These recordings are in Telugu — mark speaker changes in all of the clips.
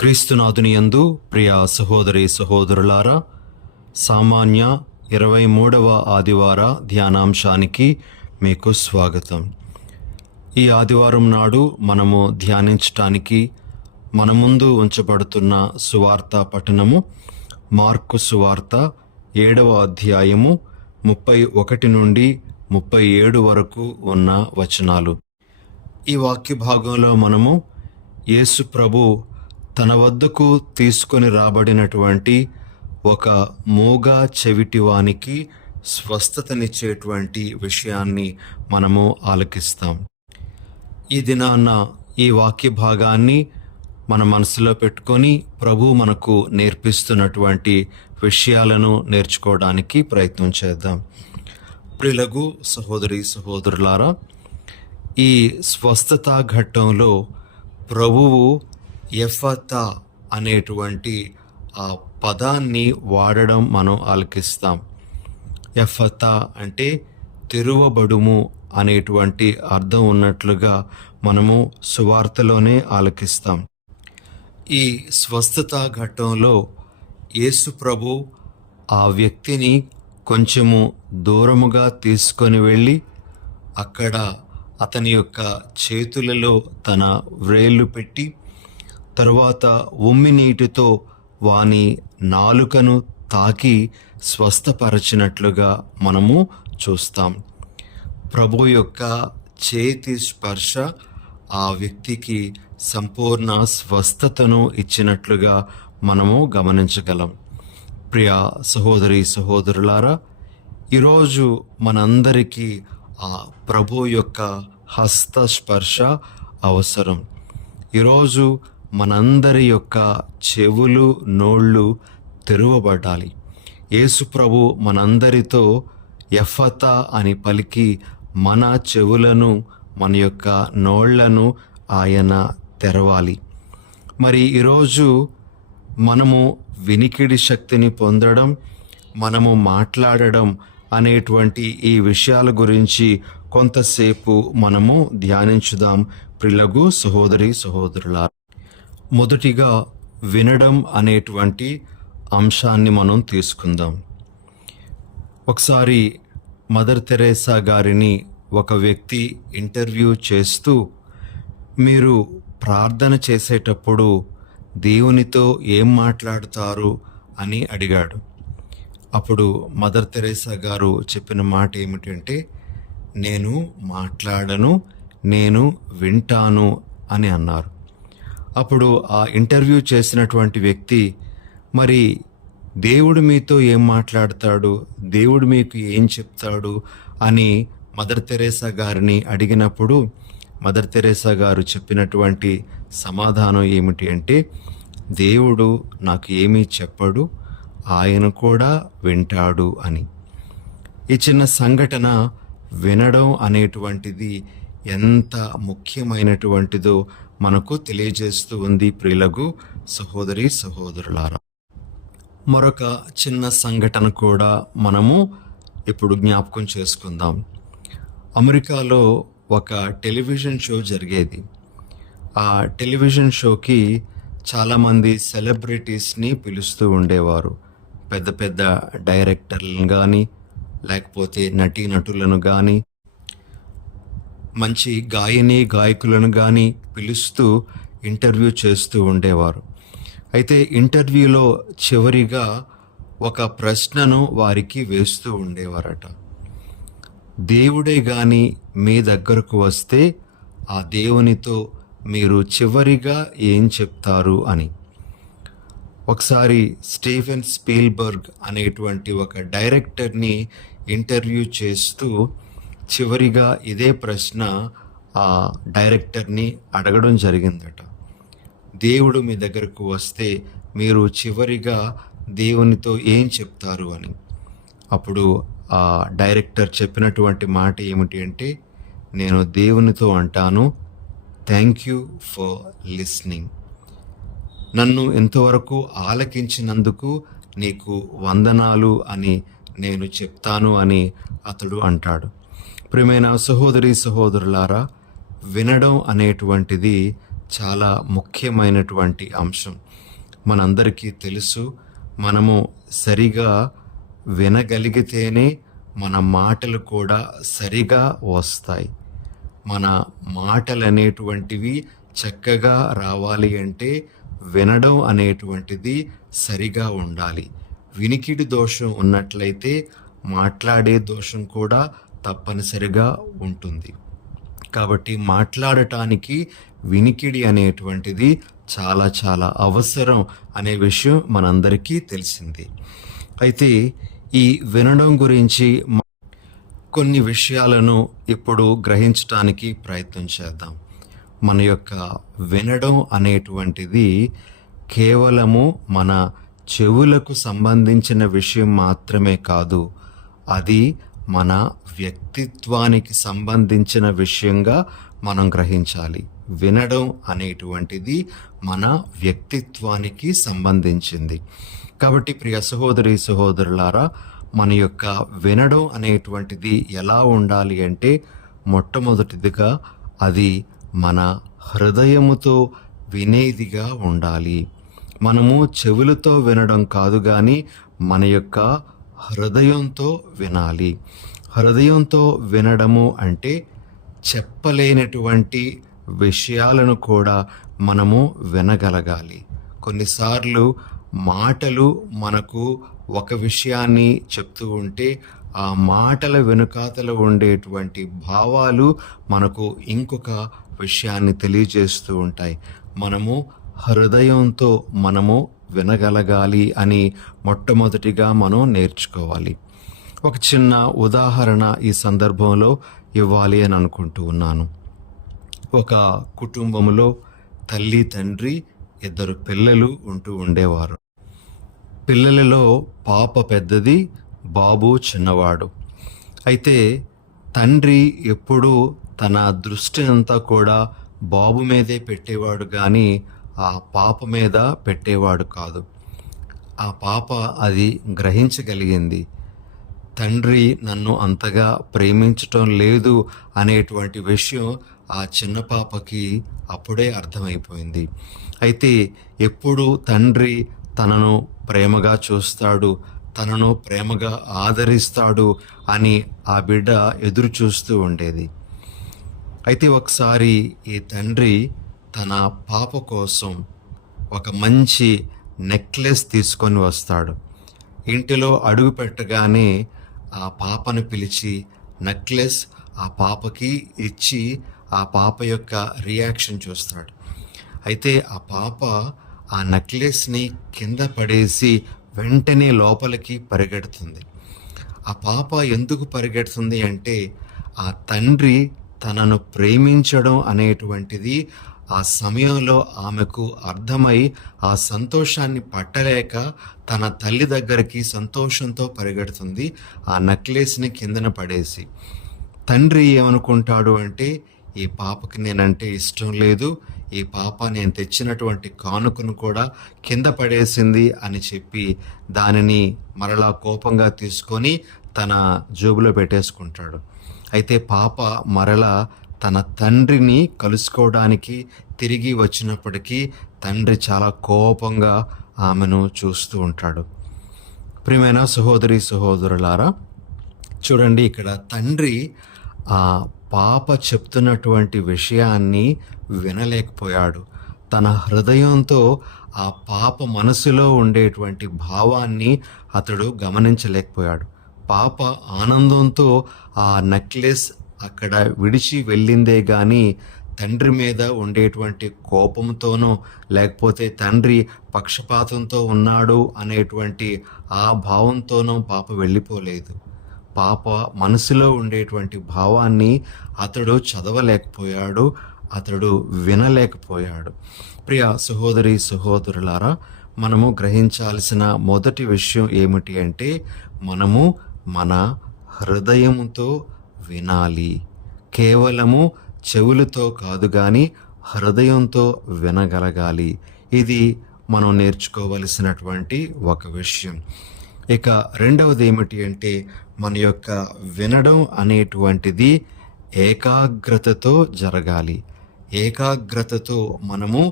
Speaker 1: క్రీస్తునాథుని యందు ప్రియ సహోదరి సహోదరులారా సామాన్య ఇరవై మూడవ ఆదివార ధ్యానాంశానికి మీకు స్వాగతం. ఈ ఆదివారం నాడు మనము ధ్యానించటానికి మన ముందు ఉంచబడుతున్న సువార్త పఠనము మార్కు సువార్త ఏడవ అధ్యాయము ముప్పై ఒకటి నుండి ముప్పై ఏడు వరకు ఉన్న వచనాలు. ఈ వాక్య భాగంలో మనము యేసు ప్రభు తన వద్దకు తీసుకొని రాబడినటువంటి ఒక మూగ చెవిటివానికి స్వస్థతనిచ్చేటువంటి విషయాన్ని మనము ఆలకిస్తాం. ఈ దినాన్న ఈ వాక్య భాగాన్ని మన మనసులో పెట్టుకొని ప్రభు మనకు నేర్పిస్తున్నటువంటి విషయాలను నేర్చుకోవడానికి ప్రయత్నం చేద్దాం. ప్రిలగు సహోదరి సహోదరులారా ఈ స్వస్థత ఘట్టంలో ప్రభువు ఎఫత అనేటువంటి ఆ పదాన్ని వాడడం మనం ఆలకిస్తాం. ఎఫత అంటే తెరువబడుము అనేటువంటి అర్థం ఉన్నట్లుగా మనము సువార్తలోనే ఆలకిస్తాం. ఈ స్వస్థత ఘట్టంలో యేసు ప్రభు ఆ వ్యక్తిని కొంచెము దూరముగా తీసుకొని వెళ్ళి అక్కడ అతని యొక్క చేతులలో తన వ్రేళ్ళు పెట్టి తరువాత ఉమ్మి నీటితో వాని నాలుకను తాకి స్వస్థపరచినట్లుగా మనము చూస్తాం. ప్రభు యొక్క చేతి స్పర్శ ఆ వ్యక్తికి సంపూర్ణ స్వస్థతను ఇచ్చినట్లుగా మనము గమనించగలం. ప్రియ సహోదరి సహోదరులారా ఈరోజు మనందరికీ ఆ ప్రభు యొక్క హస్త స్పర్శ అవసరం. ఈరోజు మనందరి యొక్క చెవులు నోళ్ళు తెరువబడాలి. యేసుప్రభు మనందరితో ఎఫత అని పలికి మన చెవులను మన యొక్క నోళ్ళను ఆయన తెరవాలి. మరి ఈరోజు మనము వినికిడి శక్తిని పొందడం మనము మాట్లాడడం అనేటువంటి ఈ విషయాల గురించి కొంతసేపు మనము ధ్యానించుదాం. ప్రిలగు సహోదరి సహోదరుల మొదటిగా వినడం అనేటువంటి అంశాన్ని మనం తీసుకుందాం. ఒకసారి మదర్ తెరేసా గారిని ఒక వ్యక్తి ఇంటర్వ్యూ చేస్తూ మీరు ప్రార్థన చేసేటప్పుడు దేవునితో ఏం మాట్లాడతారు అని అడిగాడు. అప్పుడు మదర్ తెరేసా గారు చెప్పిన మాట ఏమిటంటే నేను మాట్లాడను నేను వింటాను అని అన్నారు. అప్పుడు ఆ ఇంటర్వ్యూ చేసినటువంటి వ్యక్తి మరి దేవుడు మీతో ఏం మాట్లాడతాడు? దేవుడు మీకు ఏం చెప్తాడు? అని మదర్ తెరేసా గారిని అడిగినప్పుడు మదర్ తెరేసా గారు చెప్పినటువంటి సమాధానం ఏమిటి అంటే దేవుడు నాకు ఏమీ చెప్పడు ఆయన కూడా వింటాడు అని. ఈ చిన్న సంఘటన వినడం అనేటువంటిది ఎంత ముఖ్యమైనటువంటిదో మనకు తెలియజేస్తూ ఉంది ప్రియులకు సహోదరి సహోదరులారా. మరొక చిన్న సంఘటన కూడా మనము ఇప్పుడు జ్ఞాపకం చేసుకుందాం. అమెరికాలో ఒక టెలివిజన్ షో జరిగేది. ఆ టెలివిజన్ షోకి చాలామంది సెలబ్రిటీస్ని పిలుస్తూ ఉండేవారు. పెద్ద పెద్ద డైరెక్టర్లను కానీ లేకపోతే నటీనటులను కానీ మంచి గాయని గాయకులను కానీ పిలుస్తూ ఇంటర్వ్యూ చేస్తూ ఉండేవారు. అయితే ఇంటర్వ్యూలో చివరిగా ఒక ప్రశ్నను వారికి వేస్తూ ఉండేవారట. దేవుడే కానీ మీ దగ్గరకు వస్తే ఆ దేవునితో మీరు చివరిగా ఏం చెప్తారు? అని. ఒకసారి స్టీఫెన్ స్పీల్బర్గ్ అనేటువంటి ఒక డైరెక్టర్ని ఇంటర్వ్యూ చేస్తూ చివరిగా ఇదే ప్రశ్న ఆ డైరెక్టర్ని అడగడం జరిగిందట. దేవుడు మీ దగ్గరకు వస్తే మీరు చివరిగా దేవునితో ఏం చెప్తారు అని. అప్పుడు ఆ డైరెక్టర్ చెప్పినటువంటి మాట ఏమిటి అంటే నేను దేవునితో అంటాను థ్యాంక్ యూ ఫర్ లిస్నింగ్ నన్ను ఇంతవరకు ఆలకించినందుకు నీకు వందనాలు అని నేను చెప్తాను అని అతడు అంటాడు. ప్రియమైన సహోదరి సహోదరులారా వినడం అనేటువంటిది చాలా ముఖ్యమైనటువంటి అంశం. మనందరికీ తెలుసు మనము సరిగా వినగలిగితేనే మన మాటలు కూడా సరిగా వస్తాయి. మన మాటలు అనేటువంటివి చక్కగా రావాలి అంటే వినడం అనేటువంటిది సరిగా ఉండాలి. వినికిడి దోషం ఉన్నట్లయితే మాట్లాడే దోషం కూడా తప్పనిసరిగా ఉంటుంది. కాబట్టి మాట్లాడటానికి వినికిడి అనేటువంటిది చాలా చాలా అవసరం అనే విషయం మనందరికీ తెలిసింది. అయితే ఈ వినడం గురించి కొన్ని విషయాలను ఇప్పుడు గ్రహించటానికి ప్రయత్నం చేద్దాం. మన యొక్క వినడం అనేటువంటిది కేవలము మన చెవులకు సంబంధించిన విషయం మాత్రమే కాదు అది మన వ్యక్తిత్వానికి సంబంధించిన విషయంగా మనం గ్రహించాలి. వినడం అనేటువంటిది మన వ్యక్తిత్వానికి సంబంధించింది. కాబట్టి ప్రియ సహోదరి సహోదరులారా మన యొక్క వినడం అనేటువంటిది ఎలా ఉండాలి అంటే మొట్టమొదటిదిగా అది మన హృదయముతో వినేదిగా ఉండాలి. మనము చెవులతో వినడం కాదు కానీ మన యొక్క హృదయంతో వినాలి. హృదయంతో వినడము అంటే చెప్పలేనటువంటి విషయాలను కూడా మనము వినగలగాలి. కొన్నిసార్లు మాటలు మనకు ఒక విషయాన్ని చెప్తూ ఉంటే ఆ మాటల వెనుకాతలు ఉండేటువంటి భావాలు మనకు ఇంకొక విషయాన్ని తెలియజేస్తూ ఉంటాయి. మనము హృదయంతో మనము వినగలగాలి అని మొట్టమొదటిగా మనం నేర్చుకోవాలి. ఒక చిన్న ఉదాహరణ ఈ సందర్భంలో ఇవ్వాలి అని అనుకుంటూ ఉన్నాను. ఒక కుటుంబంలో తల్లి తండ్రి ఇద్దరు పిల్లలు ఉంటూ ఉండేవారు. పిల్లలలో పాప పెద్దది బాబు చిన్నవాడు. అయితే తండ్రి ఎప్పుడూ తన దృష్టి అంతా కూడా బాబు మీదే పెట్టేవాడు కానీ ఆ పాప మీద పెట్టేవాడు కాదు. ఆ పాప అది గ్రహించగలిగింది. తండ్రి నన్ను అంతగా ప్రేమించటం లేదు అనేటువంటి విషయం ఆ చిన్న పాపకి అప్పుడే అర్థమైపోయింది. అయితే ఎప్పుడు తండ్రి తనను ప్రేమగా చూస్తాడు తనను ప్రేమగా ఆదరిస్తాడు అని ఆ బిడ్డ ఎదురు చూస్తూ ఉండేది. అయితే ఒకసారి ఈ తండ్రి తన పాప కోసం ఒక మంచి నెక్లెస్ తీసుకొని వస్తాడు. ఇంటిలో అడుగు పెట్టగానే ఆ పాపను పిలిచి నెక్లెస్ ఆ పాపకి ఇచ్చి ఆ పాప యొక్క రియాక్షన్ చూస్తాడు. అయితే ఆ పాప ఆ నెక్లెస్ని కింద పడేసి వెంటనే లోపలికి పరిగెడుతుంది. ఆ పాప ఎందుకు పరిగెడుతుంది అంటే ఆ తండ్రి తనను ప్రేమించడం అనేటువంటిది ఆ ఆ సమయంలో ఆమెకు అర్థమై ఆ సంతోషాన్ని పట్టలేక తన తల్లి దగ్గరికి సంతోషంతో పరిగెడుతుంది ఆ నెక్లెస్ని కిందన పడేసి. తండ్రి ఏమనుకుంటాడు అంటే ఈ పాపకి నేనంటే ఇష్టం లేదు ఈ పాప నేను తెచ్చినటువంటి కానుకను కూడా కింద పడేసింది అని చెప్పి దానిని మరలా కోపంగా తీసుకొని తన జోబులో పెట్టేసుకుంటాడు. అయితే పాప మరలా తన తండ్రిని కలుసుకోవడానికి తిరిగి వచ్చినప్పటికీ తండ్రి చాలా కోపంగా ఆమెను చూస్తూ ఉంటాడు. ప్రియమైన సహోదరి సహోదరులారా చూడండి ఇక్కడ తండ్రి ఆ పాప చెప్తున్నటువంటి విషయాన్ని వినలేకపోయాడు. తన హృదయంతో ఆ పాప మనసులో ఉండేటువంటి భావాన్ని అతడు గమనించలేకపోయాడు. పాప ఆనందంతో ఆ నెక్లెస్ అక్కడ విడిచి వెళ్ళిందే కానీ తండ్రి మీద ఉండేటువంటి కోపంతోనో లేకపోతే తండ్రి పక్షపాతంతో ఉన్నాడు అనేటువంటి ఆ భావంతోనో పాప వెళ్ళిపోలేదు. పాప మనసులో ఉండేటువంటి భావాన్ని అతడు చదవలేకపోయాడు అతడు వినలేకపోయాడు. ప్రియ సహోదరి సహోదరులారా మనము గ్రహించాల్సిన మొదటి విషయం ఏమిటి అంటే మనము మన హృదయంతో వినాలి. కేవలము చెవులతో కాదు కానీ హృదయంతో వినగలగాలి. ఇది మనం నేర్చుకోవలసినటువంటి ఒక విషయం. ఇక రెండవది ఏమిటి అంటే మన యొక్క వినడం అనేటువంటిది ఏకాగ్రతతో జరగాలి. ఏకాగ్రతతో మనము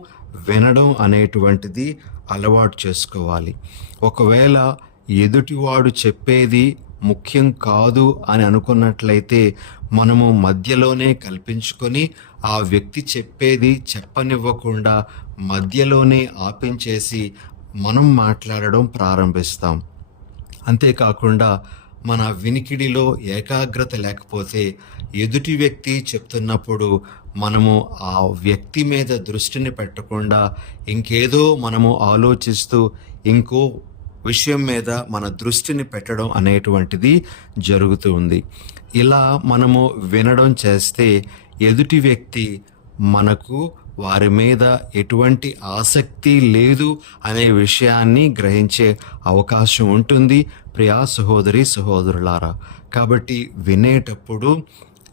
Speaker 1: వినడం అనేటువంటిది అలవాటు చేసుకోవాలి. ఒకవేళ ఎదుటివాడు చెప్పేది ముఖ్యం కాదు అని అనుకున్నట్లయితే మనము మధ్యలోనే కల్పించుకొని ఆ వ్యక్తి చెప్పేది చెప్పనివ్వకుండా మధ్యలోనే ఆపించేసి మనం మాట్లాడడం ప్రారంభిస్తాం. అంతేకాకుండా మన వినికిడిలో ఏకాగ్రత లేకపోతే ఎదుటి వ్యక్తి చెప్తున్నప్పుడు మనము ఆ వ్యక్తి మీద దృష్టిని పెట్టకుండా ఇంకేదో మనము ఆలోచిస్తూ ఇంకో విషయం మీద మన దృష్టిని పెట్టడం అనేటువంటిది జరుగుతుంది ఇలా మనము వినడం చేస్తే ఎదుటి వ్యక్తి మనకు వారి మీద ఎటువంటి ఆసక్తి లేదు అనే విషయాన్ని గ్రహించే అవకాశం ఉంటుంది. ప్రియా సహోదరి సహోదరులారా కాబట్టి వినేటప్పుడు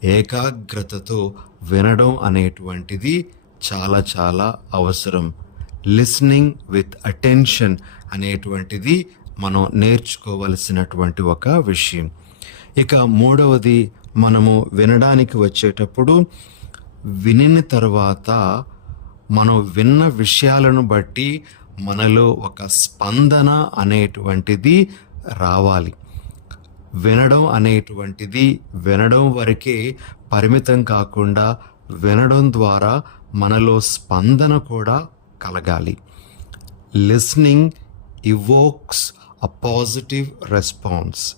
Speaker 1: ఏకాగ్రతతో వినడం అనేటువంటిది చాలా చాలా అవసరం. లిస్నింగ్ విత్ అటెన్షన్ అనేటువంటిది మనం నేర్చుకోవలసినటువంటి ఒక విషయం. ఇక మూడవది మనము వినడానికి వచ్చేటప్పుడు వినిన తర్వాత మనం విన్న విషయాలను బట్టి మనలో ఒక స్పందన అనేటువంటిది రావాలి. వినడం అనేటువంటిది వినడం వరకే పరిమితం కాకుండా వినడం ద్వారా మనలో స్పందన కూడా కలగాలి. Listening evokes a positive response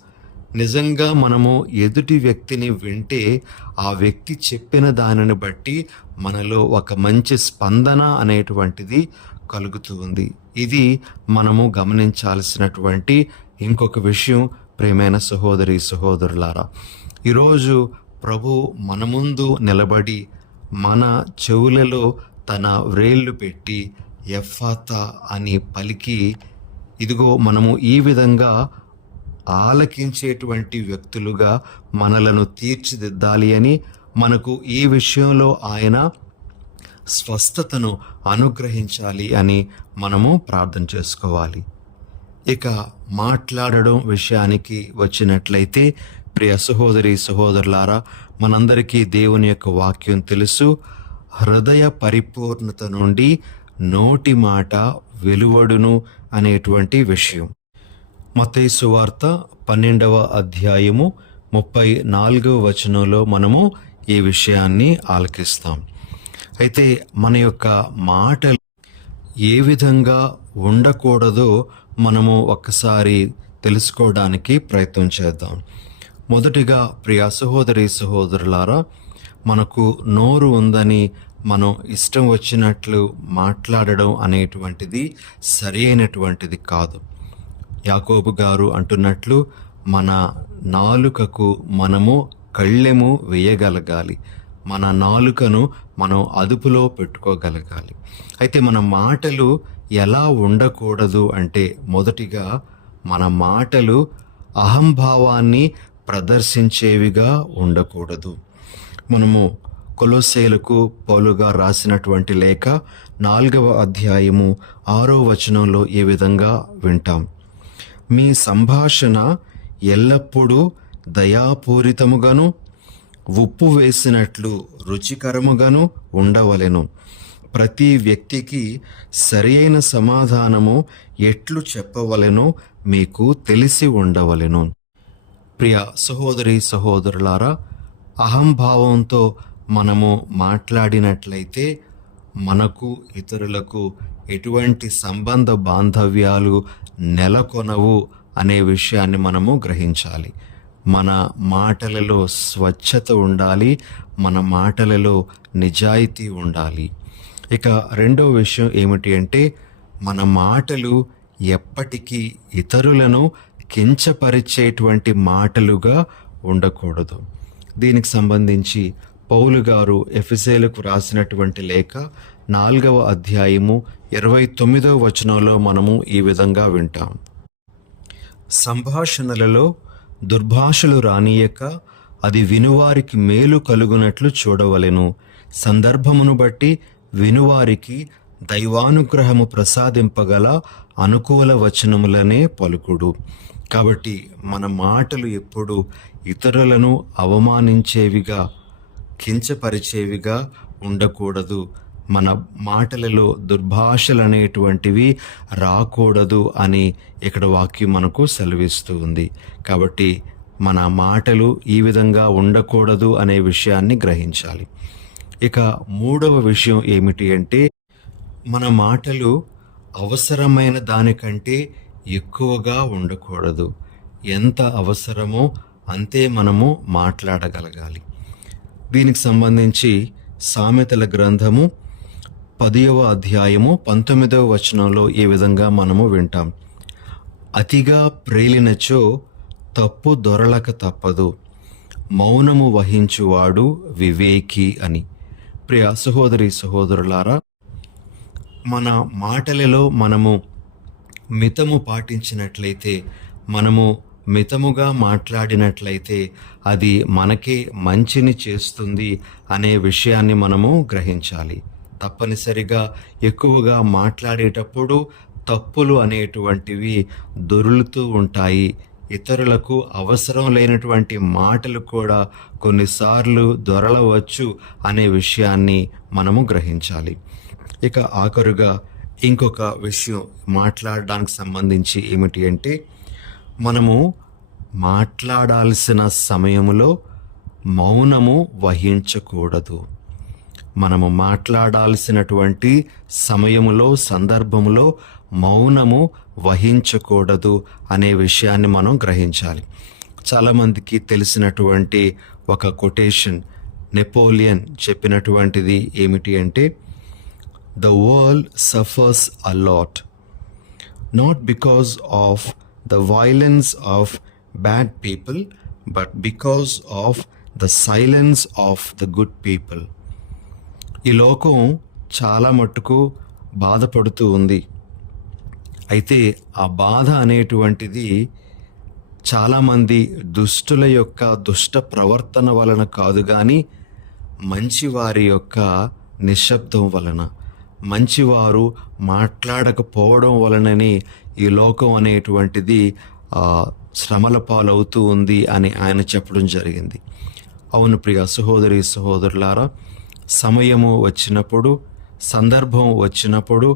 Speaker 1: నిజంగా మనము ఎదుటి వ్యక్తిని వింటే ఆ వ్యక్తి చెప్పిన దానిని బట్టి మనలో ఒక మంచి స్పందన అనేటువంటిది కలుగుతుంది ఇది మనము గమనించాల్సినటువంటి ఇంకొక విషయం ప్రేమైన సహోదరి సహోదరులారా. ఈరోజు ప్రభు మన ముందు నిలబడి మన చెవులలో తన వ్రేళ్ళు పెట్టి ఎఫాత అని పలికి ఇదిగో మనము ఈ విధంగా ఆలకించేటువంటి వ్యక్తులుగా మనలను తీర్చిదిద్దాలి అని మనకు ఈ విషయంలో ఆయన స్వస్థతను అనుగ్రహించాలి అని మనము ప్రార్థన చేసుకోవాలి. ఇక మాట్లాడడం విషయానికి వచ్చినట్లయితే ప్రియ సహోదరి సహోదరులారా మనందరికీ దేవుని యొక్క వాక్యం తెలుసు. హృదయ పరిపూర్ణత నుండి నోటి మాట వెలువడును అనేటువంటి విషయం. మత్తయి వార్త పన్నెండవ అధ్యాయము ముప్పై నాలుగవ వచనంలో మనము ఈ విషయాన్ని ఆలకిస్తాం. అయితే మన యొక్క మాటలు ఏ విధంగా ఉండకూడదో మనము ఒక్కసారి తెలుసుకోవడానికి ప్రయత్నం చేద్దాం. మొదటిగా ప్రియా సహోదరి సహోదరులారా మనకు నోరు ఉందని మనం ఇష్టం వచ్చినట్లు మాట్లాడడం అనేటువంటిది సరి అయినటువంటిది కాదు. యాకోబు గారు అంటున్నట్లు మన నాలుకకు మనము కళ్ళెము వేయగలగాలి. మన నాలుకను మనం అదుపులో పెట్టుకోగలగాలి. అయితే మన మాటలు ఎలా ఉండకూడదు అంటే మొదటిగా మన మాటలు అహంభావాన్ని ప్రదర్శించేవిగా ఉండకూడదు. మనము కొలోసేలకు పౌలుగా రాసినటువంటి లేఖ నాలుగవ అధ్యాయము ఆరో వచనంలో ఈ విధంగా వింటాం? మీ సంభాషణ ఎల్లప్పుడూ దయాపూరితముగాను ఉప్పు వేసినట్లు రుచికరముగాను ఉండవలెను. ప్రతి వ్యక్తికి సరి అయిన సమాధానము ఎట్లు చెప్పవలెనో మీకు తెలిసి ఉండవలెను. ప్రియ సహోదరి సహోదరులారా అహంభావంతో మనము మాట్లాడినట్లయితే మనకు ఇతరులకు ఎటువంటి సంబంధ బాంధవ్యాలు నెలకొనవు అనే విషయాన్ని మనము గ్రహించాలి. మన మాటలలో స్వచ్ఛత ఉండాలి మన మాటలలో నిజాయితీ ఉండాలి. ఇక రెండో విషయం ఏమిటి అంటే మన మాటలు ఎప్పటికీ ఇతరులను కించపరిచేటువంటి మాటలుగా ఉండకూడదు. దీనికి సంబంధించి పౌలు గారు ఎఫిసేలకు రాసినటువంటి లేఖ నాలుగవ అధ్యాయము ఇరవై తొమ్మిదవ వచనంలో మనము ఈ విధంగా వింటాం. సంభాషణలలో దుర్భాషలు రానియక అది వినువారికి మేలు కలుగునట్లు చూడవలెను. సందర్భమును బట్టి వినువారికి దైవానుగ్రహము ప్రసాదింపగల అనుకూల వచనములనే పలుకుడు. కాబట్టి మన మాటలు ఎప్పుడు ఇతరులను అవమానించేవిగా కించపరిచేవిగా ఉండకూడదు. మన మాటలలో దుర్భాషలు అనేటువంటివి రాకూడదు అని ఇక్కడ వాక్యం మనకు సెలవిస్తూ ఉంది. కాబట్టి మన మాటలు ఈ విధంగా ఉండకూడదు అనే విషయాన్ని గ్రహించాలి. ఇక మూడవ విషయం ఏమిటి అంటే మన మాటలు అవసరమైన దానికంటే ఎక్కువగా ఉండకూడదు. ఎంత అవసరమో అంతే మనము మాట్లాడగలగాలి. దీనికి సంబంధించి సామెతల గ్రంథము పదియవ అధ్యాయము పంతొమ్మిదవ వచనంలో ఈ విధంగా మనము వింటాం. అతిగా ప్రేలినచో తప్పు దొరలక తప్పదు. మౌనము వహించువాడు వివేకి అని. ప్రియ సహోదరి సహోదరులారా మన మాటలలో మనము మితము పాటించినట్లయితే మనము మితముగా మాట్లాడినట్లయితే అది మనకే మంచిని చేస్తుంది అనే విషయాన్ని మనము గ్రహించాలి. తప్పనిసరిగా ఎక్కువగా మాట్లాడేటప్పుడు తప్పులు అనేటువంటివి దొరులుతూ ఉంటాయి. ఇతరులకు అవసరం లేనటువంటి మాటలు కూడా కొన్నిసార్లు దొరలవచ్చు అనే విషయాన్ని మనము గ్రహించాలి. ఇక ఆఖరుగా ఇంకొక విషయం మాట్లాడడానికి సంబంధించి ఏమిటి అంటే మనము మాట్లాడాల్సిన సమయములో మౌనము వహించకూడదు. మనము మాట్లాడాల్సినటువంటి సమయములో సందర్భములో మౌనము వహించకూడదు అనే విషయాన్ని మనం గ్రహించాలి. చాలామందికి తెలిసినటువంటి ఒక కొటేషన్ నెపోలియన్ చెప్పినటువంటిది ఏమిటి అంటే the world suffers a lot not because of the violence of bad people, but because of the silence of the good people. ఈ లోకం చాలా మట్టుకు బాధపడుతూ ఉంది అయితే ఆ బాధ అనేటువంటిది చాలామంది దుష్టుల యొక్క దుష్ట ప్రవర్తన వలన కాదు కానీ మంచివారి యొక్క నిశ్శబ్దం వలన మంచివారు మాట్లాడకపోవడం వలననే ఈ లోకం అనేటువంటిది శ్రమల పాలవుతూ ఉంది అని ఆయన చెప్పడం జరిగింది. అవును ప్రియ సహోదరి సహోదరులారా సమయము వచ్చినప్పుడు సందర్భం వచ్చినప్పుడు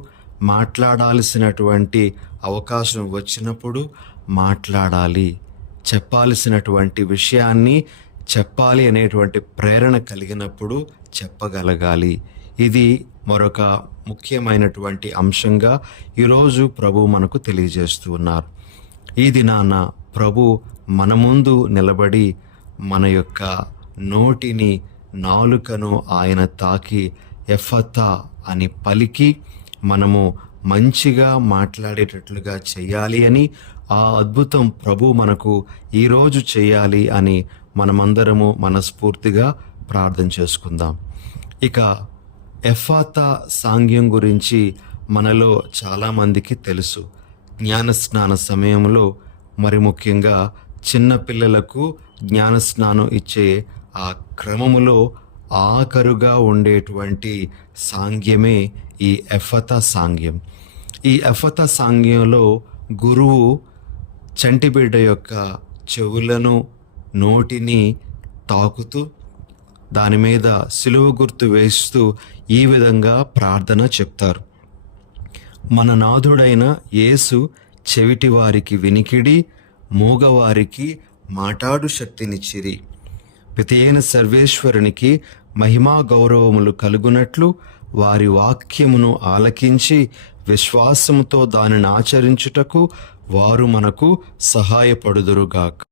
Speaker 1: మాట్లాడాల్సినటువంటి అవకాశం వచ్చినప్పుడు మాట్లాడాలి. చెప్పాల్సినటువంటి విషయాన్ని చెప్పాలి అనేటువంటి ప్రేరణ కలిగినప్పుడు చెప్పగలగాలి. ఇది మరొక ముఖ్యమైనటువంటి అంశంగా ఈరోజు ప్రభు మనకు తెలియజేస్తూ ఉన్నారు. ఈ దినాన ప్రభు మన ముందు నిలబడి మన యొక్క నోటిని నాలుకను ఆయన తాకి ఎఫతా అని పలికి మనము మంచిగా మాట్లాడేటట్లుగా చేయాలి అని ఆ అద్భుతం ప్రభు మనకు ఈరోజు చేయాలి అని మనమందరము మనస్ఫూర్తిగా ప్రార్థన చేసుకుందాం. ఇక ఎఫాతా సాంగ్యం గురించి మనలో చాలామందికి తెలుసు. జ్ఞానస్నాన సమయంలో మరి ముఖ్యంగా చిన్నపిల్లలకు జ్ఞానస్నానం ఇచ్చే ఆ క్రమములో ఆఖరుగా ఉండేటువంటి సాంగ్యమే ఈ ఎఫత సాంగ్యం ఈ ఎఫత సాంగ్యంలో గురువు చంటిబిడ్డ యొక్క చెవులను నోటిని తాకుతూ దాని మీద సిలువ గుర్తు వేస్తూ ఈ విధంగా ప్రార్థన చెప్తారు. మన నాథుడైన యేసు చెవిటి వారికి వినికిడి మూగవారికి మాటాడు శక్తినిచ్చిరి పితయైన సర్వేశ్వరునికి మహిమా గౌరవములు కలుగునట్లు వారి వాక్యమును ఆలకించి విశ్వాసముతో దానిని ఆచరించుటకు వారు మనకు సహాయపడుదురుగాక.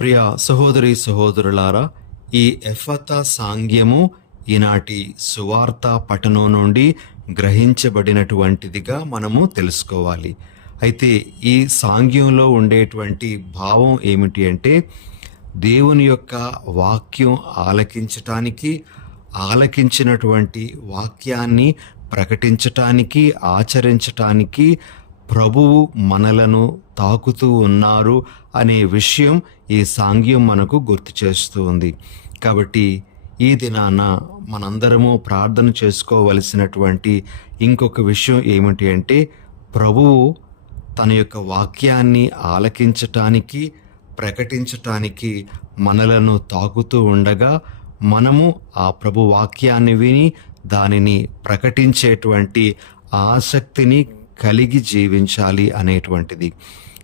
Speaker 1: ప్రియ సహోదరి సహోదరులారా ఈ ఎఫత సాంగ్యము ఈనాటి సువార్త పఠనం నుండి గ్రహించబడినటువంటిదిగా మనము తెలుసుకోవాలి. అయితే ఈ సాంగ్యంలో ఉండేటువంటి భావం ఏమిటి అంటే దేవుని యొక్క వాక్యం ఆలకించటానికి ఆలకించినటువంటి వాక్యాన్ని ప్రకటించటానికి ఆచరించటానికి ప్రభువు మనలను తాకుతూ ఉన్నారు అనే విషయం ఈ సాంగ్యం మనకు గుర్తు చేస్తూ ఉంది. కాబట్టి ఈ దినాన మనందరము ప్రార్థన చేసుకోవలసినటువంటి ఇంకొక విషయం ఏమిటి అంటే ప్రభువు తన యొక్క వాక్యాన్ని ఆలకించటానికి ప్రకటించటానికి మనలను తాకుతూ ఉండగా మనము ఆ ప్రభు వాక్యాన్ని విని దానిని ప్రకటించేటువంటి ఆసక్తిని కలిగి జీవించాలి అనేటువంటిది.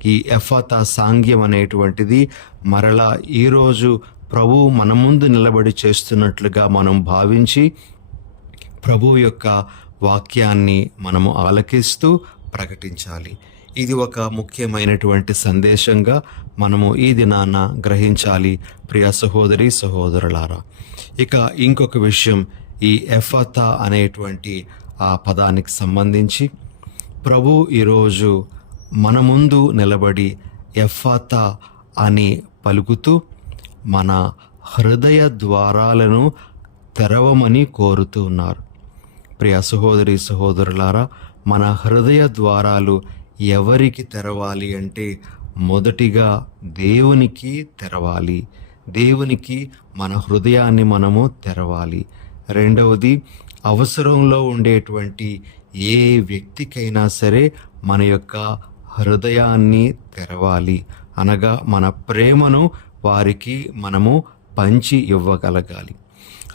Speaker 1: ఈ ఎఫతా సాంగ్యం అనేటువంటిది మరలా ఈరోజు ప్రభు మన ముందు నిలబడి చేస్తున్నట్లుగా మనం భావించి ప్రభు యొక్క వాక్యాన్ని మనము ఆలకిస్తూ ప్రకటించాలి. ఇది ఒక ముఖ్యమైనటువంటి సందేశంగా మనము ఈ దినాన గ్రహించాలి. ప్రియ సహోదరి సహోదరులారా ఇక ఇంకొక విషయం ఈ ఎఫతా అనేటువంటి ఆ పదానికి సంబంధించి. ప్రభు ఈరోజు మన ముందు నిలబడి ఎఫాతా అని పలుకుతూ మన హృదయ ద్వారాలను తెరవమని కోరుతూ ఉన్నారు. ప్రియ సహోదరి సహోదరులారా మన హృదయ ద్వారాలు ఎవరికి తెరవాలి అంటే మొదటిగా దేవునికి తెరవాలి. దేవునికి మన హృదయాన్ని మనము తెరవాలి. రెండవది అవసరంలో ఉండేటువంటి ఏ వ్యక్తికైనా సరే మన యొక్క హృదయాన్ని తెరవాలి. అనగా మన ప్రేమను వారికి మనము పంచి ఇవ్వగలగాలి.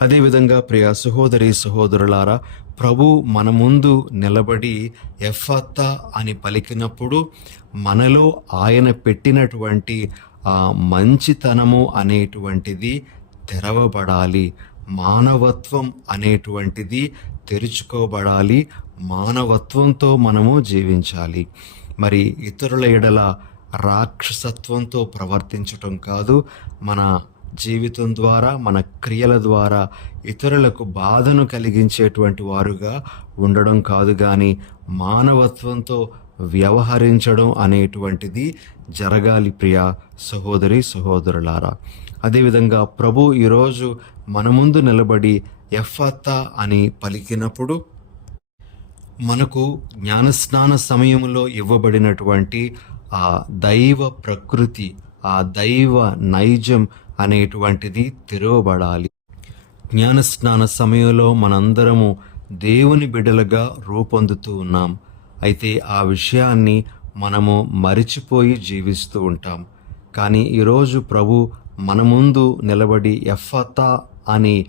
Speaker 1: అదేవిధంగా ప్రియ సహోదరి సహోదరులారా ప్రభు మన ముందు నిలబడి ఎఫత్త అని పలికినప్పుడు మనలో ఆయన పెట్టినటువంటి ఆ మంచితనము అనేటువంటిది తెరవబడాలి. మానవత్వం అనేటువంటిది తెరుచుకోబడాలి. మానవత్వంతో మనము జీవించాలి. మరి ఇతరుల ఎడల రాక్షసత్వంతో ప్రవర్తించటం కాదు మన జీవితం ద్వారా మన క్రియల ద్వారా ఇతరులకు బాధను కలిగించేటువంటి వారుగా ఉండడం కాదు కానీ మానవత్వంతో వ్యవహరించడం అనేటువంటిది జరగాలి ప్రియ సహోదరి సహోదరులారా. అదేవిధంగా ప్రభు ఈరోజు మన ముందు నిలబడి ఎఫ్ఫత్తా అని పలికినప్పుడు మనకు జ్ఞానస్నాన సమయంలో ఇవ్వబడినటువంటి ఆ దైవ ప్రకృతి ఆ దైవ నైజం అనేటువంటిది తెరవబడాలి. జ్ఞానస్నాన సమయంలో మనందరము దేవుని బిడలుగా రూపొందుతూ ఉన్నాం. అయితే ఆ విషయాన్ని మనము మరిచిపోయి జీవిస్తూ ఉంటాం. కానీ ఈరోజు ప్రభు మన ముందు నిలబడి ఎఫతా అని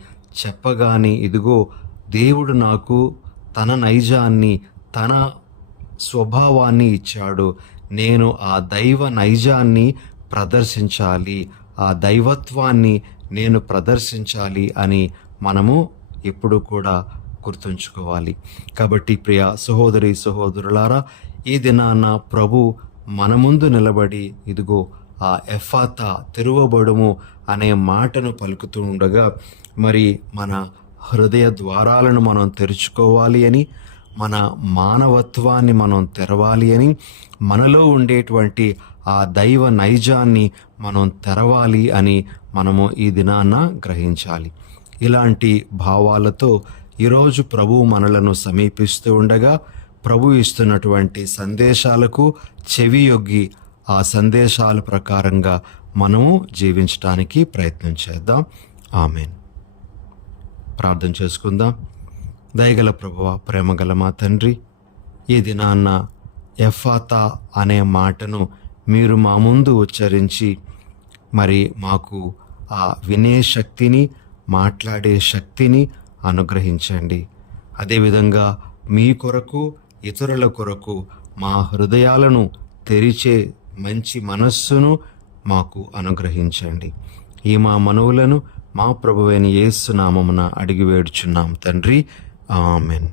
Speaker 1: చెప్పగానే ఇదిగో దేవుడు నాకు తన నైజాన్ని తన స్వభావాన్ని ఇచ్చాడు. నేను ఆ దైవ నైజాన్ని ప్రదర్శించాలి ఆ దైవత్వాన్ని నేను ప్రదర్శించాలి అని మనము ఎప్పుడు కూడా గుర్తుంచుకోవాలి. కాబట్టి ప్రియ సహోదరి సహోదరులారా ఈ దినాన ప్రభు మన ముందు నిలబడి ఇదిగో ఆ ఎఫాత తెరువబడుము అనే మాటను పలుకుతూ ఉండగా మరి మన హృదయ ద్వారాలను మనం తెరుచుకోవాలి అని మన మానవత్వాన్ని మనం తెరవాలి అని మనలో ఉండేటువంటి ఆ దైవ నైజాన్ని మనం తెరవాలి అని మనము ఈ దినాన గ్రహించాలి. ఇలాంటి భావాలతో ఈరోజు ప్రభు మనలను సమీపిస్తూ ఉండగా ప్రభు ఇస్తున్నటువంటి సందేశాలకు చెవి యొగ్గి ఆ సందేశాల ప్రకారంగా మనము జీవించడానికి ప్రయత్నం చేద్దాం. ఆమెన్. ప్రార్థన చేసుకుందాం. దయగల ప్రభువ ప్రేమగల మా తండ్రి ఈ దినాన్న ఎఫాత అనే మాటను మీరు మా ముందు ఉచ్చరించి మరి మాకు ఆ వినే శక్తిని మాట్లాడే శక్తిని అనుగ్రహించండి. అదేవిధంగా మీ కొరకు ఇతరుల కొరకు మా హృదయాలను తెరిచే మంచి మనస్సును మాకు అనుగ్రహించండి. ఈ మా మనవులను మా ప్రభువైన యేసు నామమున అడిగి వేడుచున్నాం తండ్రి. ఆమెన్.